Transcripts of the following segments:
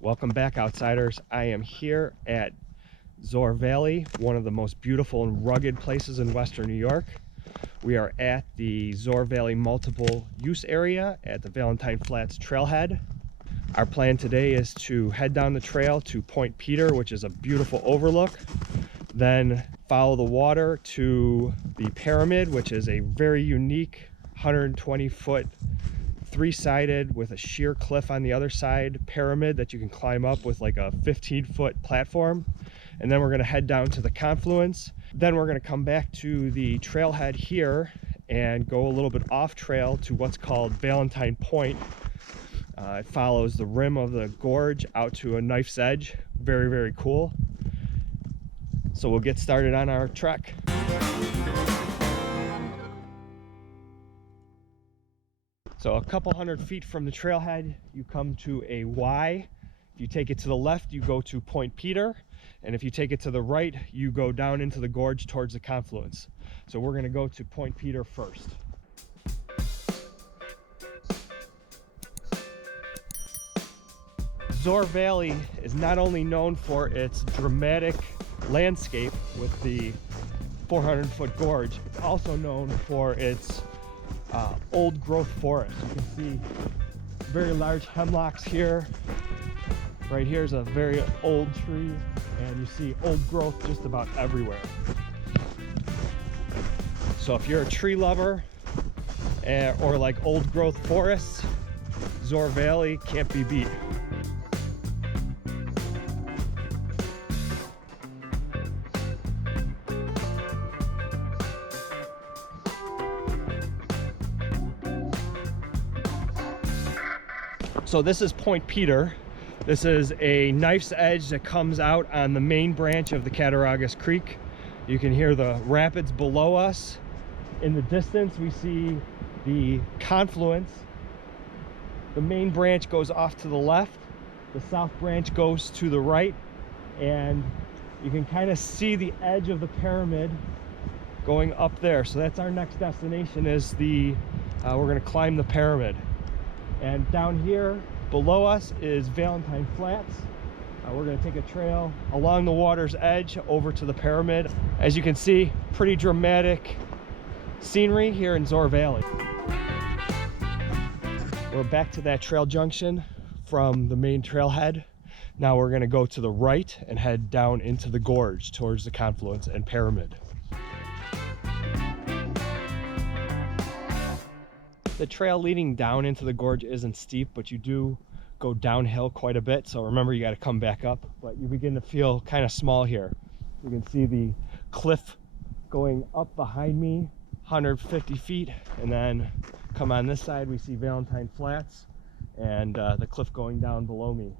Welcome back, outsiders. I am here at Zoar Valley, one of the most beautiful and rugged places in western New York. We are at the Zoar Valley multiple use area at the Valentine Flats trailhead. Our plan today is to head down the trail to Point Peter, which is a beautiful overlook, then follow the water to the pyramid, which is a very unique 120-foot three-sided with a sheer cliff on the other side pyramid that you can climb up with like a 15-foot platform. And then we're going to head down to the Confluence. Then we're going to come back to the trailhead here and go a little bit off trail to what's called Valentine Point. It follows the rim of the gorge out to a knife's edge. Very, very cool. So we'll get started on our trek. So a couple hundred feet from the trailhead, you come to a Y. If you take it to the left, you go to Point Peter. And if you take it to the right, you go down into the gorge towards the Confluence. So we're gonna go to Point Peter first. Zoar Valley is not only known for its dramatic landscape with the 400-foot gorge, it's also known for its old growth forest. You can see very large hemlocks here. Right here is a very old tree, and you see old growth just about everywhere. So if you're a tree lover or like old growth forests, Zoar Valley can't be beat. So this is Point Peter. This is a knife's edge that comes out on the main branch of the Cattaraugus Creek. You can hear the rapids below us. In the distance, we see the Confluence. The main branch goes off to the left. The south branch goes to the right. And you can kind of see the edge of the pyramid going up there. So that's our next destination, is we're gonna climb the pyramid. And down here below us is Valentine Flats. We're going to take a trail along the water's edge over to the pyramid. As you can see, pretty dramatic scenery here in Zoar Valley. We're back to that trail junction from the main trailhead. Now we're going to go to the right and head down into the gorge towards the Confluence and pyramid. The trail leading down into the gorge isn't steep, but you do go downhill quite a bit. So remember, you got to come back up, but you begin to feel kind of small here. You can see the cliff going up behind me, 150 feet. And then come on this side, we see Valentine Flats and the cliff going down below me.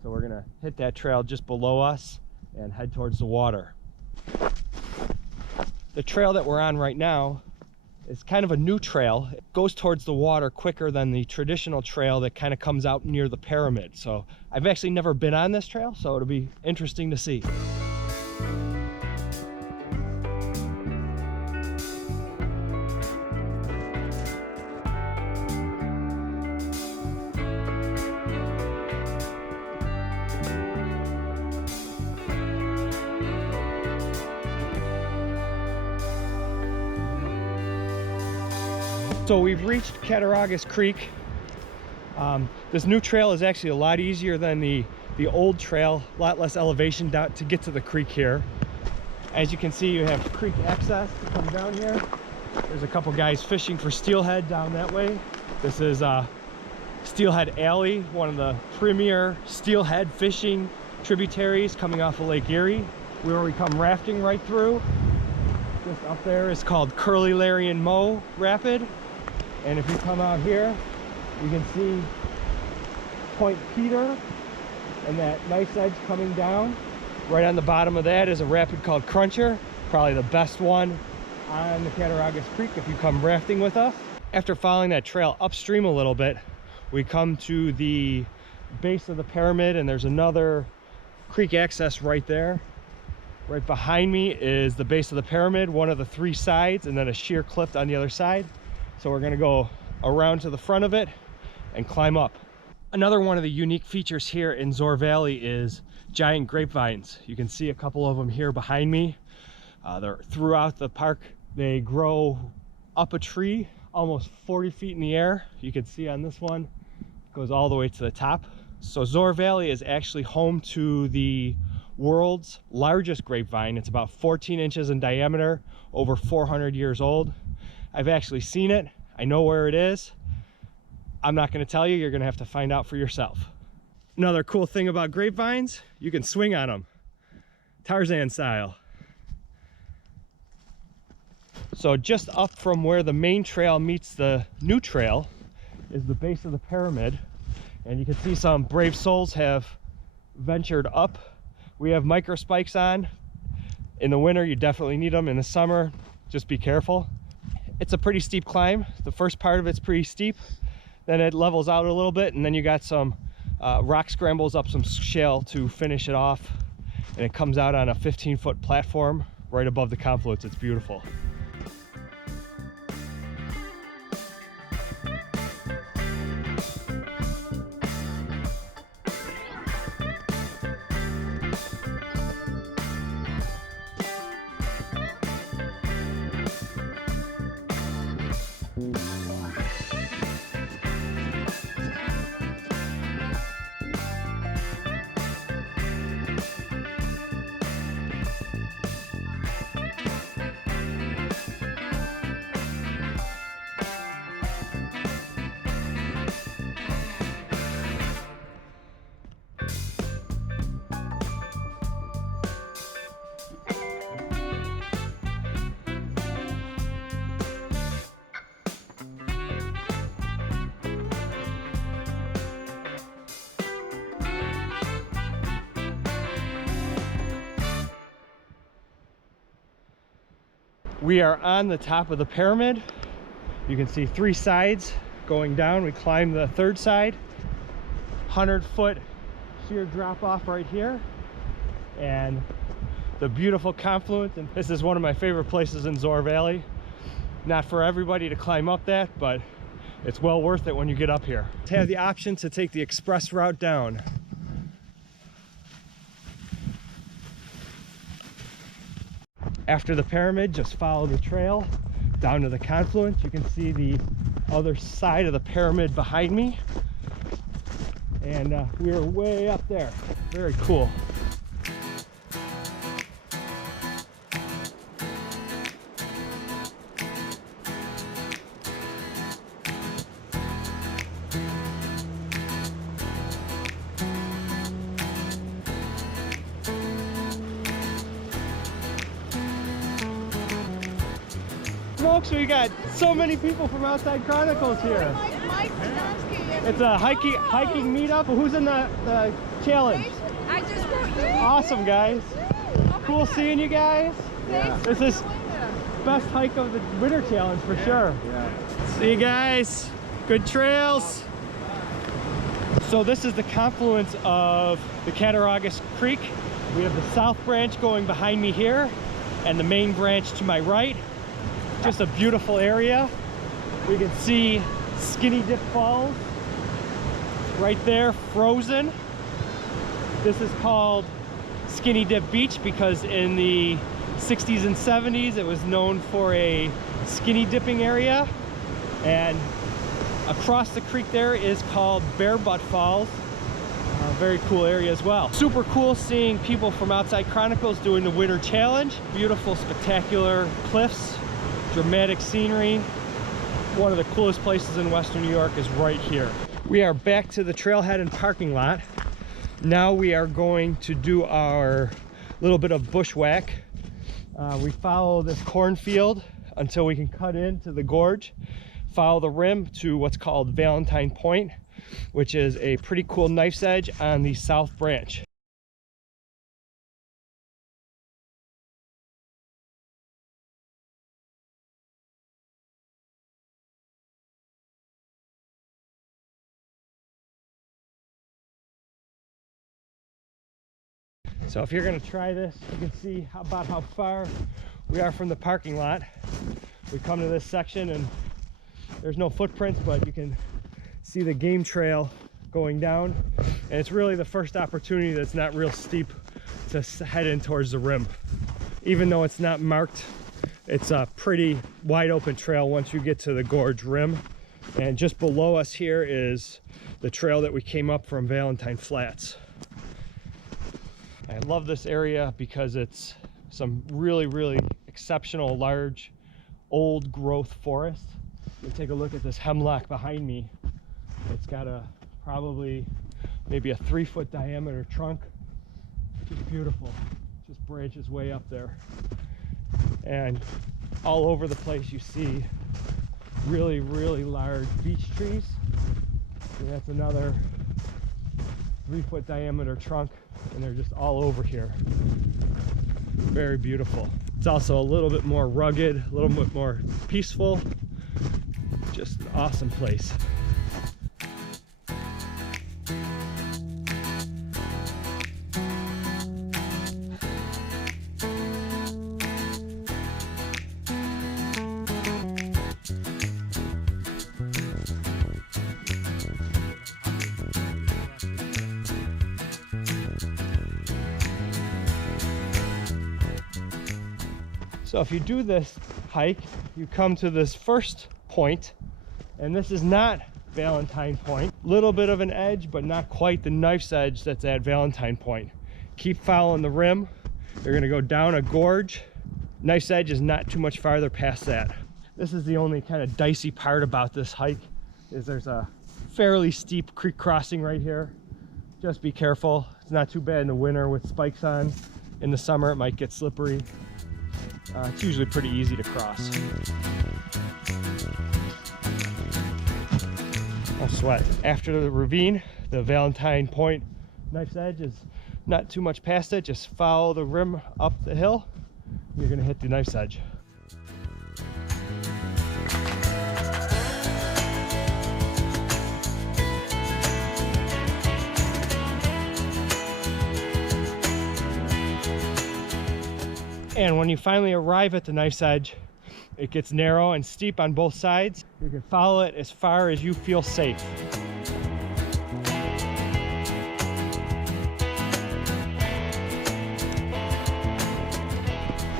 So we're gonna hit that trail just below us and head towards the water. The trail that we're on right now is kind of a new trail. It goes towards the water quicker than the traditional trail that kind of comes out near the pyramid. So I've actually never been on this trail, so it'll be interesting to see. So we've reached Cattaraugus Creek. This new trail is actually a lot easier than the old trail, a lot less elevation down to get to the creek here. As you can see, you have creek access to come down here. There's a couple guys fishing for steelhead down that way. This is Steelhead Alley, one of the premier steelhead fishing tributaries coming off of Lake Erie, where we come rafting right through. Just up there is called Curly, Larry, and Moe Rapid. And if you come out here, you can see Point Peter and that nice edge coming down. Right on the bottom of that is a rapid called Cruncher, probably the best one on the Cattaraugus Creek if you come rafting with us. After following that trail upstream a little bit, we come to the base of the pyramid, and there's another creek access right there. Right behind me is the base of the pyramid, one of the three sides, and then a sheer cliff on the other side. So we're gonna go around to the front of it and climb up. Another one of the unique features here in Zoar Valley is giant grapevines. You can see a couple of them here behind me. They're throughout the park. They grow up a tree almost 40 feet in the air. You can see on this one, it goes all the way to the top. So Zoar Valley is actually home to the world's largest grapevine. It's about 14 inches in diameter, over 400 years old. I've actually seen it. I know where it is. I'm not going to tell you. You're going to have to find out for yourself. Another cool thing about grapevines, you can swing on them, Tarzan style. So just up from where the main trail meets the new trail is the base of the pyramid. And you can see some brave souls have ventured up. We have micro spikes on. In the winter, you definitely need them. In the summer, just be careful. It's a pretty steep climb. The first part of it's pretty steep. Then it levels out a little bit, and then you got some rock scrambles up some shale to finish it off. And it comes out on a 15-foot platform right above the confluence. It's beautiful. We are on the top of the pyramid. You can see 3 sides going down. We climbed the 3rd side. 100-foot sheer drop off right here. And the beautiful confluence. And this is one of my favorite places in Zoar Valley. Not for everybody to climb up that, but it's well worth it when you get up here. To have the option to take the express route down. After the pyramid, just follow the trail down to the confluence. You can see the other side of the pyramid behind me. And we're way up there. Very cool. Folks, we got so many people from Outside Chronicles here. It's a hiking meetup. Who's in the challenge? I just wrote you. Awesome, guys. Cool seeing you guys. Yeah. This is best hike of the winter challenge for sure. Yeah. See you guys. Good trails. So this is the confluence of the Cattaraugus Creek. We have the south branch going behind me here and the main branch to my right. Just a beautiful area. We can see Skinny Dip Falls right there, frozen. This is called Skinny Dip Beach because in the 60s and 70s it was known for a skinny dipping area. And across the creek there is called Bare Butt Falls. Very cool area as well. Super cool seeing people from Outside Chronicles doing the winter challenge. Beautiful, spectacular cliffs. Dramatic scenery. One of the coolest places in Western New York is right here. We are back to the trailhead and parking lot. Now we are going to do our little bit of bushwhack. We follow this cornfield until we can cut into the gorge. Follow the rim to what's called Valentine Point, which is a pretty cool knife's edge on the south branch. So if you're going to try this, you can see about how far we are from the parking lot. We come to this section and there's no footprints, but you can see the game trail going down, and it's really the first opportunity that's not real steep to head in towards the rim. Even though it's not marked, it's a pretty wide open trail once you get to the gorge rim. And just below us here is the trail that we came up from Valentine Flats. I love this area because it's some really exceptional large old growth forest. You take a look at this hemlock behind me. It's got probably maybe a 3-foot diameter trunk. Just beautiful. Just branches way up there. And all over the place you see really large beech trees. And that's another 3-foot diameter trunk, and they're just all over here. Very beautiful. It's also a little bit more rugged, a little bit more peaceful. Just an awesome place. So if you do this hike, you come to this first point, and this is not Valentine Point. Little bit of an edge, but not quite the knife's edge that's at Valentine Point. Keep following the rim. You're gonna go down a gorge. Knife's edge is not too much farther past that. This is the only kind of dicey part about this hike, is there's a fairly steep creek crossing right here. Just be careful. It's not too bad in the winter with spikes on. In the summer, it might get slippery. It's usually pretty easy to cross. No sweat. After the ravine, the Valentine Point knife's edge is not too much past it. Just follow the rim up the hill. You're gonna hit the knife's edge. And when you finally arrive at the knife's edge, it gets narrow and steep on both sides. You can follow it as far as you feel safe.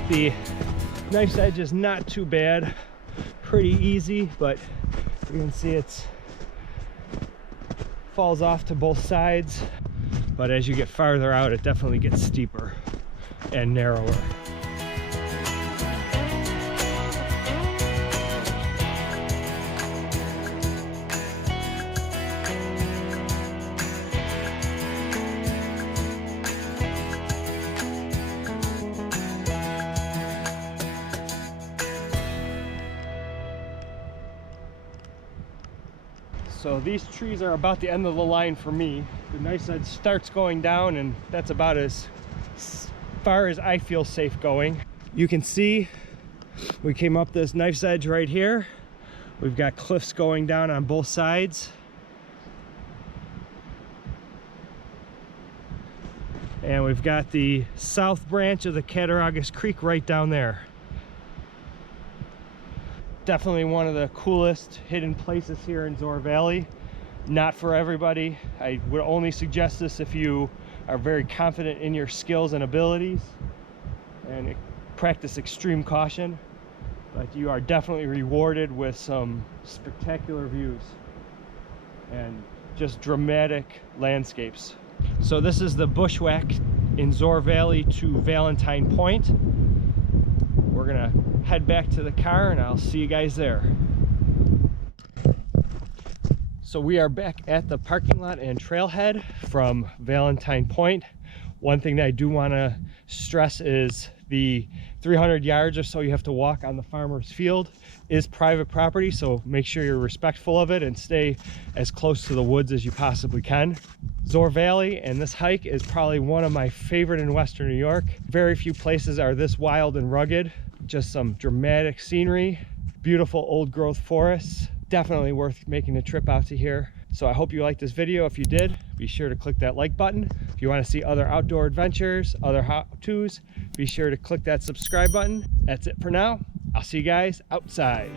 The knife's edge is not too bad, pretty easy, but you can see it falls off to both sides. But as you get farther out, it definitely gets steeper and narrower. So these trees are about the end of the line for me. The knife's edge starts going down, and that's about as far as I feel safe going. You can see we came up this knife's edge right here. We've got cliffs going down on both sides. And we've got the south branch of the Cattaraugus Creek right down there. Definitely one of the coolest hidden places here in Zoar Valley. Not for everybody. I would only suggest this if you are very confident in your skills and abilities and practice extreme caution. But you are definitely rewarded with some spectacular views and just dramatic landscapes. So this is the bushwhack in Zoar Valley to Valentine Point. We're gonna head back to the car and I'll see you guys there. So we are back at the parking lot and trailhead from Valentine Point. One thing that I do want to stress is the 300 yards or so you have to walk on the farmer's field is private property, so make sure you're respectful of it and stay as close to the woods as you possibly can. Zoar Valley and this hike is probably one of my favorite in Western New York. Very few places are this wild and rugged. Just some dramatic scenery, beautiful old growth forests. Definitely worth making the trip out to here. So I hope you liked this video. If you did, be sure to click that like button. If you want to see other outdoor adventures, other how-tos, be sure to click that subscribe button. That's it for now. I'll see you guys outside.